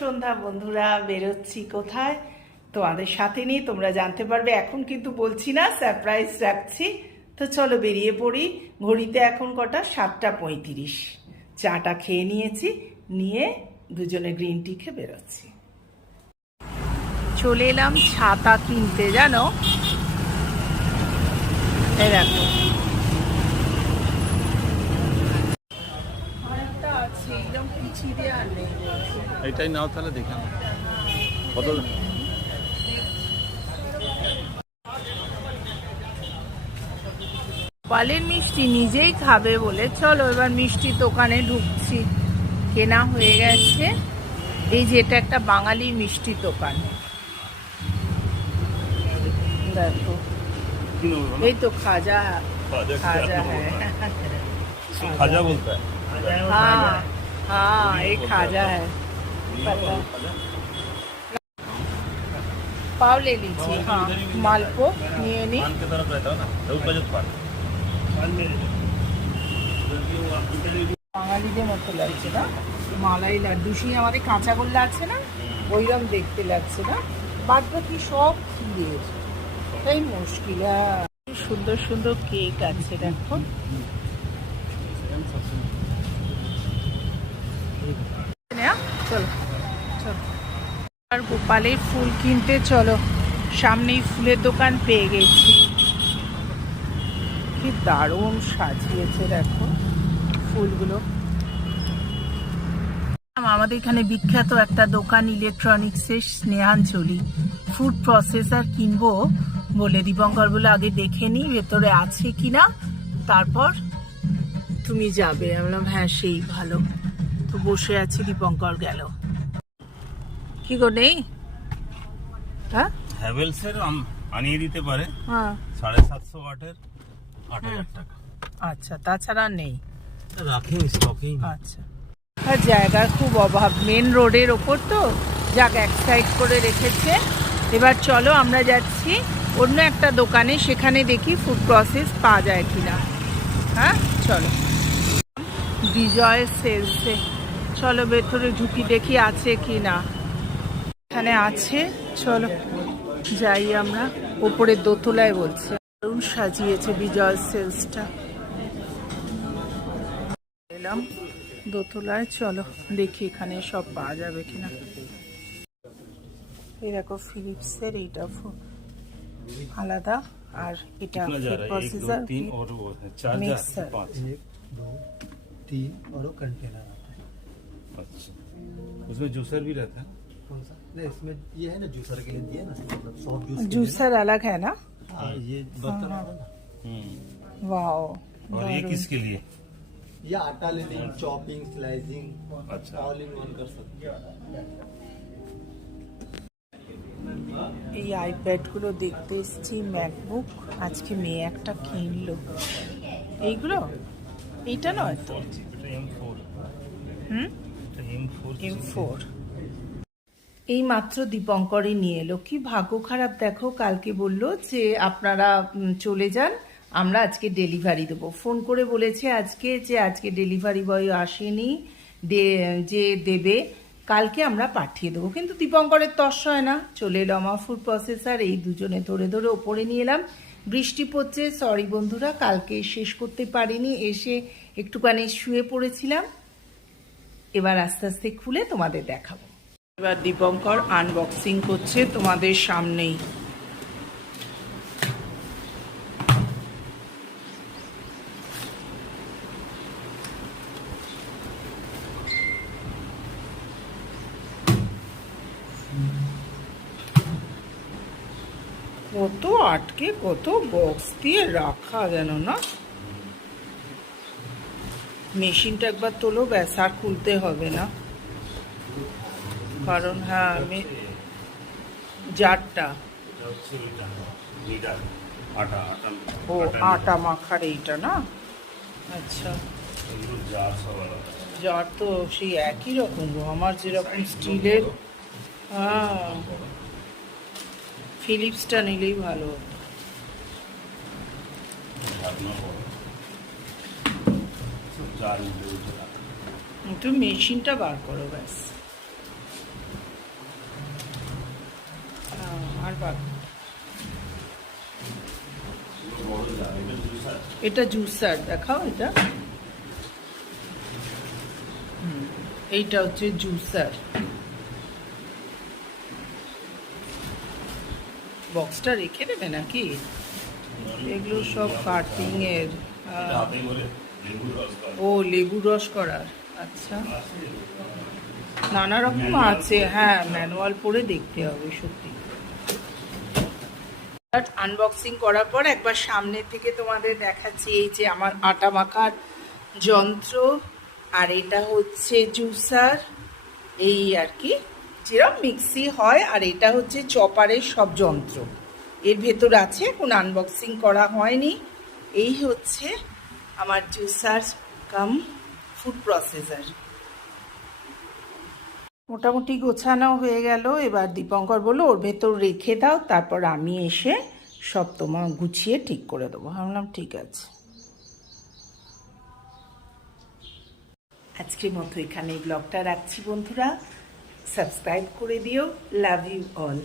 সন্ধ্যা, বন্ধুরা। বেরোচ্ছি কোথায়? তোমাদের সাথে নিয়ে তোমরা জানতে পারবে। এখন কিন্তু বলছি না সারপ্রাইজ রাখছি। তো চলো বেরিয়ে পড়ি। ঘড়িতে এখন কটা? সাতটা পঁয়ত্রিশ। চাটা খেয়ে নিয়েছি, নিয়ে দুজনে গ্রিন টি খেয়ে বেরোচ্ছি। চলে এলাম ছাতা কিনতে, জানো? দেখো। আছে এরকম পিছিয়ে আর নেই। এটাই নাও তাহলে দেখে কত বালের মিষ্টি নিজেই খাবে বলে। চলো এবার মিষ্টি দোকানে ঢুকছি। কেনা হয়ে গেছে। এই যে এটা একটা বাঙালি মিষ্টি দোকান। দেখো। এই তো খাজা। খাজা হ্যাঁ। খাজা। বলতে হ্যাঁ হ্যাঁ এই খাজা হ্যাঁ। पाव ले लीजिए हाँ मालपो নিয়ে নি पान की तरफ रहता है ना दो बजट पान বাঙালিদের মতো লাগছে না মালাই লাড্ডু সেই আমাদের কাঁচা গোল্লা আছে না ওইরকম দেখতে লাগছে না বাদ বাকি সব ক্ষীরের তাই মুশকিল হ্যাঁ। কি সুন্দর সুন্দর কেক আছে দেখো নেয়া? চলো চলো আর গোপালের ফুল কিনতে চলো। সামনেই ফুলের দোকান পেয়ে গেছি। কি দারুণ সাজিয়েছে দেখো ফুলগুলো। আমাদের এখানে বিখ্যাত একটা দোকান ইলেকট্রনিক্সের স্নেহাঞ্জলি। ফুড প্রসেসার কিনবো বলে দীপঙ্কর বলে আগে দেখে নি ভেতরে আছে কিনা, তারপর তুমি যাবে। আমি বললাম হ্যাঁ সেই ভালো। তো বসে আছি, দীপঙ্কর গেল। কি গো নেই? হ্যাঁ? হ্যাভেলসের আনিয়ে দিতে পারে। হ্যাঁ। সাড়ে সাতশো ওয়াটের আট হাজার টাকা। আচ্ছা তাছাড়া নেই। রাখেন স্টকিং আচ্ছা। আর জায়গার খুব অভাব। মেন রোডের ওপর তো যাক এক সাইড করে রেখেছে। এবার চলো আমরা যাচ্ছি অন্য একটা দোকানে সেখানে দেখি ফুড প্রসেস পাওয়া যায় কিনা। হ্যাঁ চলো। বিজয় সেলসে। চলো ভেতরে ঝুঁকি দেখি আছে কি না এখানে আছে চলো যাই আমরা ওপরে দোতলায় বলছে দারুণ সাজিয়েছে বিজয় সেলসটা এলাম দোতলায় চলো দেখি এখানে সব পাওয়া যাবে কিনা এই দেখো ফিলিপসের এইটা ফো- আলাদা আর এটা कितना जा रहा है एक दो প্রসেসর तीन और वो है चार जा मिक्सर। पाँच एक दो तीन और वो कंटेनर आता है अच्छा उसमें जूसर भी रहता है कौन सा नहीं इसमें ये है ना जूसर के लिए दिया ना मतलब सॉफ्ट जूस के लिए जूसर अलग है ना ना। हाँ ये बर्तन हाँ। होता है ना हम्म। वाओ और ये दारुण। किसके लिए ये आटा लेने चॉपिंग स्लाइसिंग अच्छा ऑल इन वन कर सकते हैं এই আইপ্যাডগুলো দেখতে এসেছি ম্যাকবুক আজকে মেয়ে একটা কিনলো এইগুলো এইটা নয় তো এটা এম ফোর হুম এটা এম ফোর এম ফোর এই মাত্র দীপঙ্করই নিয়ে এলো। কি ভাগ্য খারাপ দেখো, কালকে বলল যে আপনারা চলে যান, আমরা আজকে ডেলিভারি দেবো। ফোন করে বলেছে আজকে যে আজকে ডেলিভারি বয় আসেনি যে দেবে, কালকে আমরা পাঠিয়ে দেবো। কিন্তু দীপঙ্করের তস হয় না। চলে এলো আমার ফুড প্রসেসর এই দুজনে ধরে ধরে ওপরে নিয়ে এলাম। বৃষ্টি পড়ছে সরি বন্ধুরা, কালকে শেষ করতে পারিনি, এসে একটুখানি শুয়ে পড়েছিলাম। এবার আস্তে আস্তে খুলে তোমাদের দেখাবো। এবার দীপঙ্কর আনবক্সিং করছে তোমাদের সামনেই। কত আটকে, কত বক্স দিয়ে রাখা যেন না। মেশিনটা একবার তোলো, ব্যাস, আর খুলতে হবে না। কারণ হ্যাঁ আমি জারটা। ও, আটা মাখার এইটা না? আচ্ছা। জার তো সেই একই রকম আমার যেরকম স্টিলের হ্যাঁ। ফিলিপসটা নিলেই ভালো। একটু মেশিনটা বার করো, ব্যাস। এটা জুসার, দেখাও এটা। এইটা হচ্ছে জুসার। বক্সটা রেখে দেবে নাকি? এগুলো সব কাটিং এর। ও, লেবু রস করার। আচ্ছা। নানা রকম আছে। হ্যাঁ ম্যানুয়াল পড়ে দেখতে হবে, সত্যি। আনবক্সিং করার পর একবার সামনে থেকে তোমাদের দেখাচ্ছি এই যে আমার আটা মাখার যন্ত্র, আর এটা হচ্ছে জুসার। এই আর কি। যেরকম মিক্সি হয়, আর এটা হচ্ছে চপারের সব যন্ত্র। এর ভেতর আছে, এখন আনবক্সিং করা হয়নি। এই হচ্ছে আমার জুসার কাম ফুড প্রসেসর মোটামুটি গোছানো হয়ে গেল। এবার দীপঙ্কর বলল, ওর ভেতর রেখে দাও, তারপর আমি এসে সব তোমার গুছিয়ে ঠিক করে দেবো। ভাবলাম ঠিক আছে। আজকের মতো এখানে ব্লগটা রাখছি বন্ধুরা। সাবস্ক্রাইব করে দিও। Love you all.